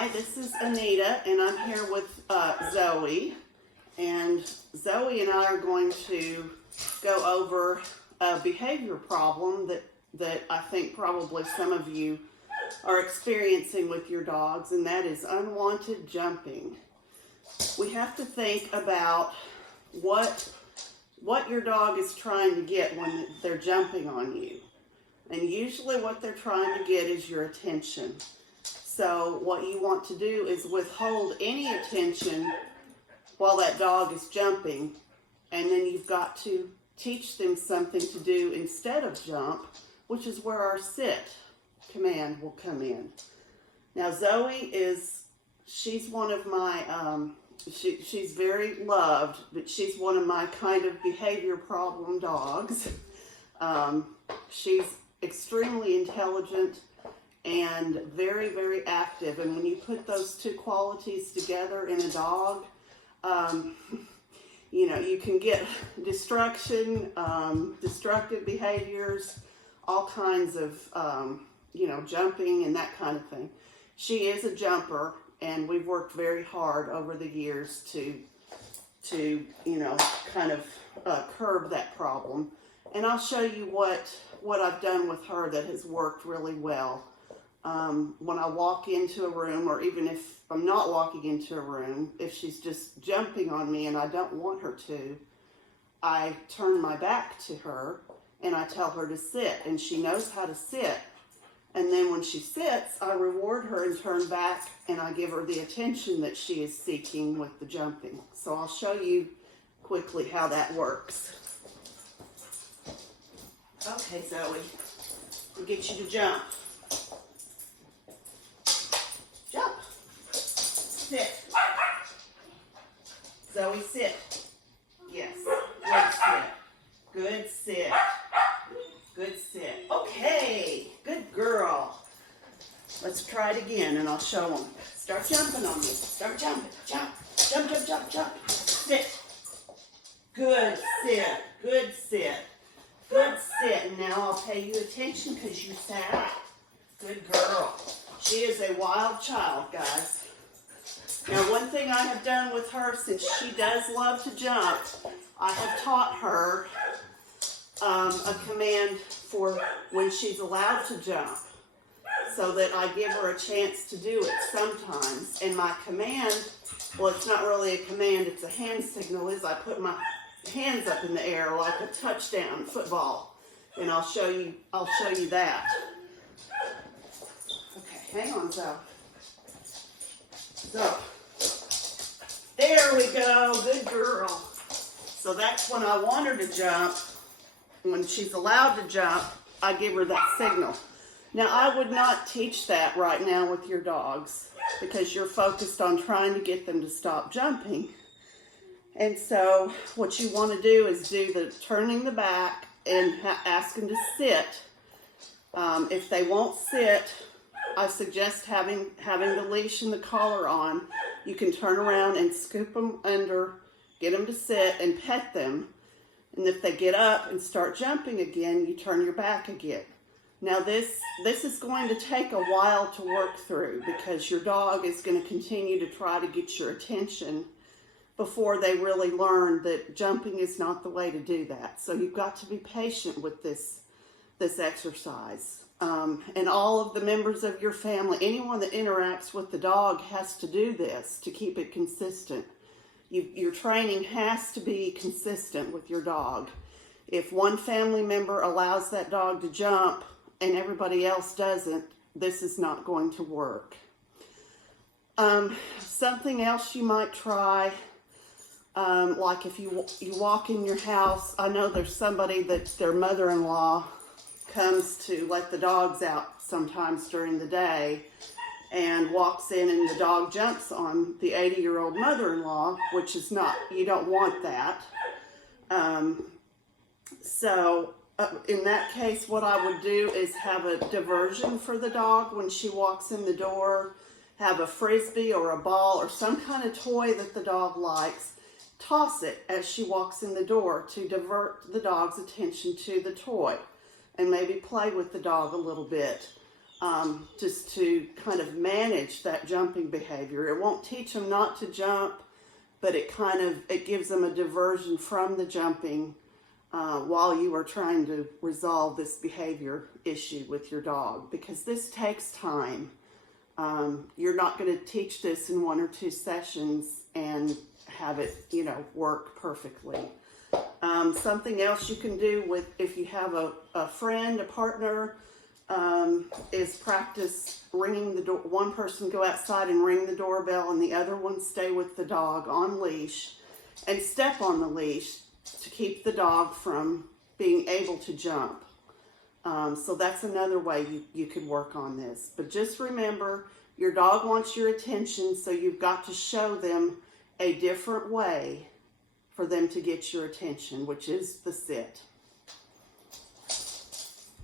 Hi, this is Anita, and I'm here with Zoe. And Zoe and I are going to go over a behavior problem that I think probably some of you are experiencing with your dogs, and that is unwanted jumping. We have to think about what your dog is trying to get when they're jumping on you. And usually what they're trying to get is your attention. So what you want to do is withhold any attention while that dog is jumping, and then you've got to teach them something to do instead of jump, which is where our sit command will come in. Now Zoe she's one of my, she's very loved, but she's one of my kind of behavior problem dogs. She's extremely intelligent and very, very active. And when you put those two qualities together in a dog, you can get destruction, destructive behaviors, all kinds of, jumping and that kind of thing. She is a jumper, and we've worked very hard over the years to kind of curb that problem. And I'll show you what I've done with her that has worked really well. When I walk into a room, or even if I'm not walking into a room, if she's just jumping on me and I don't want her to, I turn my back to her and I tell her to sit, and she knows how to sit. And then when she sits, I reward her and turn back, and I give her the attention that she is seeking with the jumping. So I'll show you quickly how that works. Okay, Zoe, we'll get you to jump. Jump. Sit. Zoe, sit. Yes. Good sit. Good sit. Good sit. Okay. Good girl. Let's try it again, and I'll show them. Start jumping on me. Start jumping. Jump. Jump, jump, jump, jump. Sit. Good sit. Good sit. Good sit. And now I'll pay you attention because you sat. Good girl. She is a wild child, guys. Now, one thing I have done with her, since she does love to jump, I have taught her a command for when she's allowed to jump, so that I give her a chance to do it sometimes. And my command, well, it's not really a command, it's a hand signal, is I put my hands up in the air like a touchdown football. And I'll show you that. Okay, hang on, Zoe. So, there we go, good girl. So that's when I want her to jump. When she's allowed to jump, I give her that signal. Now, I would not teach that right now with your dogs because you're focused on trying to get them to stop jumping. And so what you want to do is do the turning the back and ask them to sit. If they won't sit, I suggest having the leash and the collar on. You can turn around and scoop them under, get them to sit and pet them. And if they get up and start jumping again, you turn your back again. Now this is going to take a while to work through because your dog is going to continue to try to get your attention before they really learn that jumping is not the way to do that. So you've got to be patient with this exercise. And all of the members of your family, anyone that interacts with the dog has to do this to keep it consistent. Your training has to be consistent with your dog. If one family member allows that dog to jump and everybody else doesn't, this is not going to work. Something else you might try, like if you walk in your house, I know there's somebody that their mother-in-law comes to let the dogs out sometimes during the day and walks in and the dog jumps on the 80-year-old mother-in-law, which is not, you don't want that. In that case, what I would do is have a diversion for the dog when she walks in the door, have a frisbee or a ball or some kind of toy that the dog likes, toss it as she walks in the door to divert the dog's attention to the toy and maybe play with the dog a little bit. just to kind of manage that jumping behavior. It won't teach them not to jump, but it gives them a diversion from the jumping while you are trying to resolve this behavior issue with your dog, because this takes time. You're not going to teach this in 1 or 2 sessions and have it, work perfectly. Something else you can do if you have a friend, a partner, is practice ringing the door. One person go outside and ring the doorbell, and the other one stay with the dog on leash and step on the leash to keep the dog from being able to jump. So that's another way you could work on this. But just remember, your dog wants your attention, so you've got to show them a different way for them to get your attention, which is the sit.